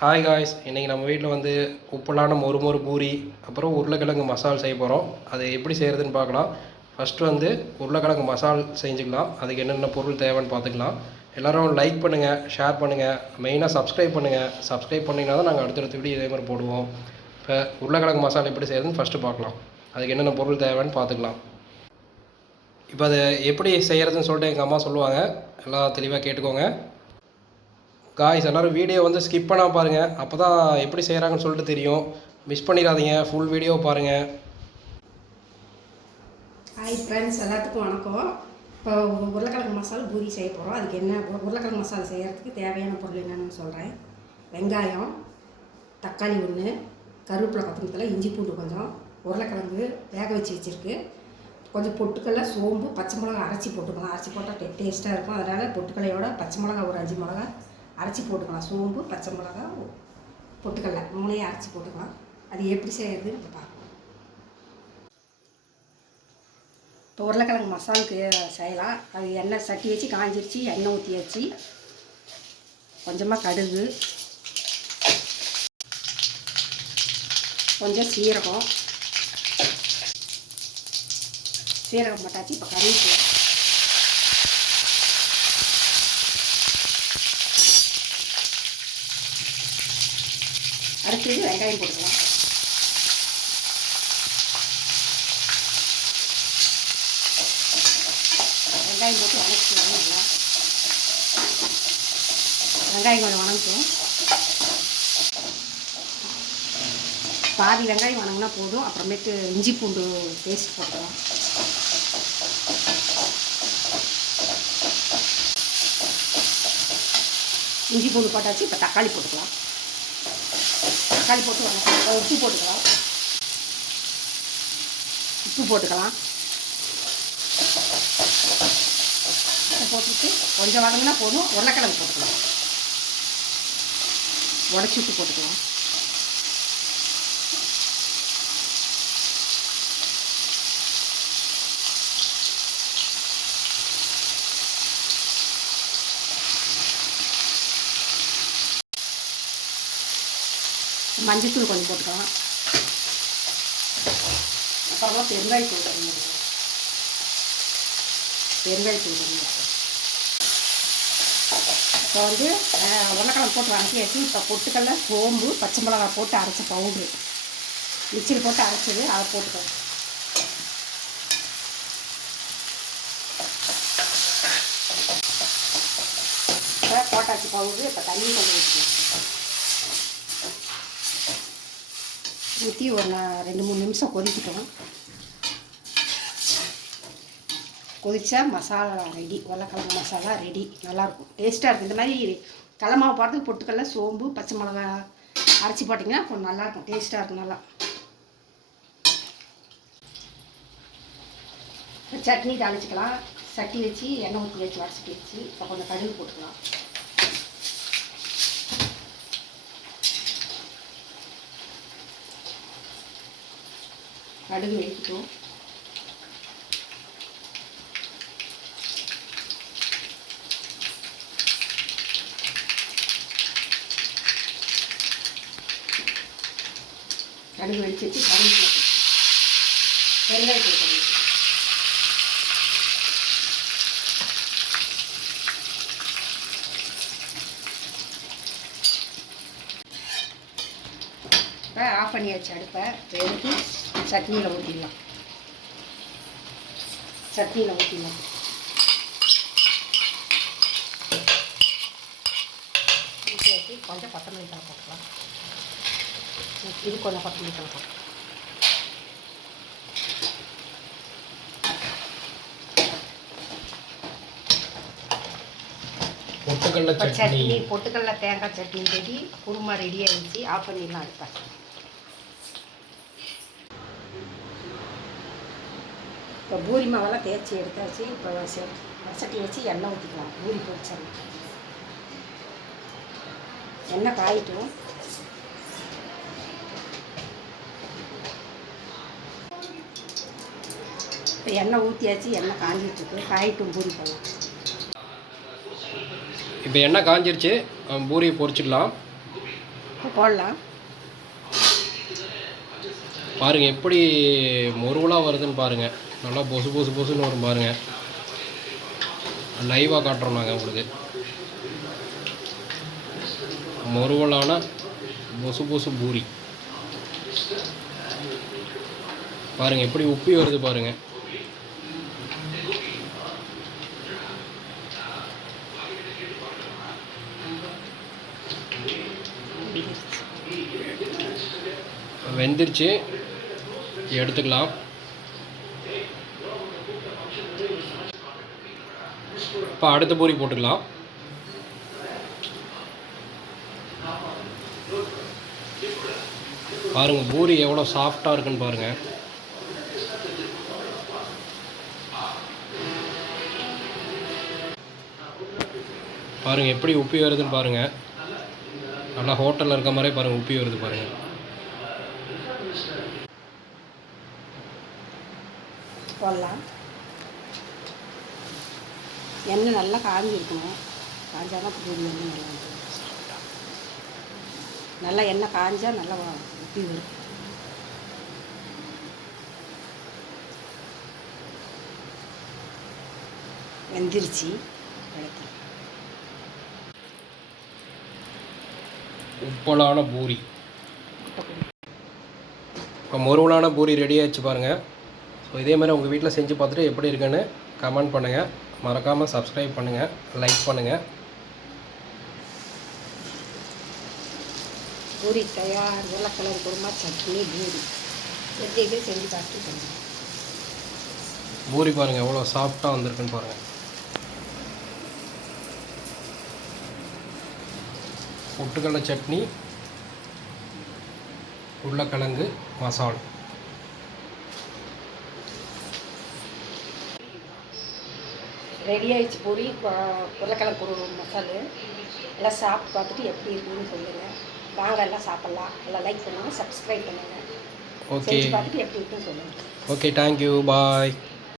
Hi guys, இன்றைக்கி நம்ம வீட்டில் வந்து உப்புலான மொறு பூரி அப்புறம் உருளைக்கிழங்கு மசால் செய்ய போகிறோம். அது எப்படி செய்கிறதுன்னு பார்க்கலாம். ஃபஸ்ட்டு வந்து உருளைக்கிழங்கு மசால் செஞ்சுக்கலாம். அதுக்கு என்னென்ன பொருள் தேவைன்னு பார்த்துக்கலாம். எல்லோரும் லைக் பண்ணுங்கள், ஷேர் பண்ணுங்கள், மெயினாக சப்ஸ்கிரைப் பண்ணுங்கள். சப்ஸ்கிரைப் பண்ணிங்கன்னா தான் நாங்கள் அடுத்தடுத்த வீடியோ இதே மாதிரி போடுவோம். இப்போ உருளைக்கிழங்கு மசாலா எப்படி செய்கிறதுன்னு ஃபஸ்ட்டு பார்க்கலாம். அதுக்கு என்னென்ன பொருள் தேவைன்னு பார்த்துக்கலாம். இப்போ அதை எப்படி செய்கிறதுன்னு சொல்லிட்டு எங்கள் அம்மா சொல்லுவாங்க. எல்லாம் தெளிவாக கேட்டுக்கோங்க. காய்ஸ், எல்லோரும் வீடியோ வந்து ஸ்கிப் பண்ணால் பாருங்கள். அப்போ தான் எப்படி செய்கிறாங்கன்னு சொல்லிட்டு தெரியும். மிஸ் பண்ணிடாதீங்க, ஃபுல் வீடியோ பாருங்கள். ஹாய் ஃப்ரெண்ட்ஸ், எல்லாத்துக்கும் வணக்கம். இப்போ உருளைக்கிழங்கு மசாலா பூரி செய்ய போகிறோம். அதுக்கு என்ன உருளைக்கிழங்கு மசாலா செய்கிறதுக்கு தேவையான பொருள் என்னென்னு சொல்கிறேன். வெங்காயம், தக்காளி 1, கருவேப்பிலை, கொத்தமல்லி, இஞ்சி பூண்டு கொஞ்சம், உருளைக்கிழங்கு வேக வச்சுருக்கு, கொஞ்சம் பொட்டுக்கடலை, சோம்பு, பச்சை மிளகா அரைச்சி போட்டுக்கலாம். அரைச்சி போட்டால் டேஸ்ட்டாக இருக்கும். அதனால் பொட்டுக்கடலையோட பச்சை மிளகா ஒரு 5 மிளகா அரைச்சி போட்டுக்கலாம். சோம்பு, பச்சை மிளகா, பொட்டுக்கடலை 3 அரைச்சி போட்டுக்கலாம். அது எப்படி செய்யறதுன்னு இப்போ பார்க்கலாம். இப்போ உருளைக்கிழங்கு மசாலுக்கு செய்யலாம். அது எண்ணெய் சட்டி வச்சு காஞ்சிருச்சு, எண்ணெய் ஊற்றியாச்சு. கொஞ்சமாக கடுகு, கொஞ்சம் சீரகம் போட்டாச்சு. இப்போ கருவேப்பிலை, அடுத்தது வெங்காயம் போட்டுக்கலாம். வெங்காயம் போட்டு வணக்கிக்கலாம். வெங்காயம் கொஞ்சம் வணங்கும். பாதி வெங்காயம் வணங்கினா போதும். அப்புறமேட்டு இஞ்சி பூண்டு பேஸ்ட் போட்டுக்கலாம். இஞ்சி பூண்டு போட்டாச்சு. இப்போ தக்காளி போட்டுக்கலாம். தக்காளி போட்டு உப்பு போட்டுக்கலாம். போட்டுட்டு கொஞ்சம் வதங்கினா போதும். உருளைக்கிழங்கு போட்டுக்கலாம். உடச்சி விட்டு போட்டுக்கலாம். மஞ்சத்தூள் கொஞ்சம் போட்டுக்கலாம். அப்புறமா பெருங்காயத்தூள் கொஞ்சம் போட்டுக்கலாம். இப்போ வந்து உருளைக்கிழங்கு போட்டு வதக்கியாச்சு. இப்போ பொட்டுக்கடலை, சோம்பு, பச்சை மிளகா போட்டு அரைச்ச பவுட்ரு, மிக்சியில் போட்டு அரைச்சது, அதை போட்டுக்கலாம். இப்போ போட்டாச்சு பவுட்ரு. இப்போ தண்ணி கொஞ்சம் ஊற்றிக்கலாம். ஊற்றி ஒரு 2-3 நிமிஷம் கொதிக்கிட்டோம். கொதிச்சா மசாலா ரெடி. உருளைக்கிழங்கு மசாலா ரெடி. நல்லாயிருக்கும், டேஸ்ட்டாக இருக்கும். இந்த மாதிரி கடலை மாவு போடுறதுக்கு பொட்டுக்கடலை, சோம்பு, பச்சை மிளகா அரைச்சி போட்டிங்கன்னா கொஞ்சம் நல்லாயிருக்கும், டேஸ்ட்டாக இருக்கும். நல்லா சட்னி தாளிச்சிக்கலாம். சட்டி வச்சு எண்ணெய் ஊற்றி வச்சு வடச்சி வச்சு இப்போ கொஞ்சம் கடுகு போட்டுக்கலாம். கடுகு வெடிக்கட்டும். கடுகு வெடிச்சு வச்சு கருவேப்பிலை, பெருங்காயத்தூள் போடணும். இப்போ ஆஃப் பண்ணியாச்சு அடுப்பை. எடுத்து சட்னியில் ஊற்றிடலாம். ஊற்றியாச்சு. கொஞ்சம் கொத்தமல்லி தழை போட்டுக்கலாம். இது கொஞ்சம் கொத்தமல்லி தழை போட்டுக்கலாம். பொட்டுக்கடலை தேங்காய் சட்னி ரெடி. குருமா ரெடி ஆகிடுச்சு. ஆஃப் பண்ணிடலாம் அடுப்பை. இப்போ பூரி மாவெல்லாம் தேய்ச்சி எடுத்தாச்சு. இப்போ வசட்டி வச்சு எண்ணெய் ஊற்றிக்கலாம். பூரி பொரிச்சாங்க. எண்ணெய் காயிட்டும். இப்போ எண்ணெய் ஊற்றியாச்சு. எண்ணெய் காஞ்சிட்ருக்கு. காயிட்டும் பூரி பண்ணலாம். இப்போ எண்ணெய் காஞ்சிருச்சு. பூரியை பொரிச்சிடலாம். இப்போ போடலாம். பாருங்கள் எப்படி முருவலாக வருதுன்னு பாருங்கள். நல்லா பொசு பொசு பொசுன்னு வரும் பாருங்கள். லைவாக காட்டுறோம் நாங்கள் உங்களுக்கு. முருவலான பொசு பொசு பூரி பாருங்கள் எப்படி உப்பி வருது பாருங்கள். வெந்துருச்சு, எடுத்துக்கலாம். இப்போ அடுத்த பூரி போட்டுக்கலாம். பாருங்கள் பூரி எவ்வளோ சாஃப்டாக இருக்குன்னு பாருங்கள். பாருங்கள் எப்படி உப்பி வருதுன்னு பாருங்கள். நல்லா ஹோட்டலில் இருக்க மாதிரியே பாருங்கள் உப்பி வருது பாருங்கள். போடலாம். எண்ணெய் நல்லா காஞ்சி இருக்கணும். காஞ்சாதான் பூரி வந்து நல்லா இருக்கும். நல்லா எண்ணெய் காஞ்சா நல்லா உப்பி வரும். வெந்துருச்சு, எடுத்து உப்பலான பூரி, இப்போ முருவலான பூரி ரெடி ஆகிடுச்சு பாருங்கள். ஸோ இதே மாதிரி உங்கள் வீட்டில் செஞ்சு பார்த்துட்டு எப்படி இருக்குன்னு கமெண்ட் பண்ணுங்கள். மறக்காமல் சப்ஸ்கிரைப் பண்ணுங்கள், லைக் பண்ணுங்கள். பூரி தயார். வெள்ளைக்கலர் குருமா சட்னி பூரி எப்படி செஞ்சு பார்த்து பூரி பாருங்கள் எவ்வளோ சாஃப்டாக வந்திருக்குன்னு பாருங்கள். பொட்டுக்கடலை சட்னி, உருளைக்கிழங்கு மசால். ரெடி ஆகிடுச்சு பூரி. உருளைக்கிழங்கு மசாலு எல்லாம் சாப்பிட்டு பார்த்துட்டு எப்படி இருக்குன்னு சொல்லுங்கள். வாங்க எல்லாம் சாப்பிட்லாம். எல்லாம் லைக் பண்ணுங்கள், சப்ஸ்கிரைப் பண்ணுங்கள். ஓகே செஞ்சு பார்த்துட்டு எப்படி இருக்குன்னு சொல்லுங்கள். ஓகே, தேங்க்யூ, பாய்.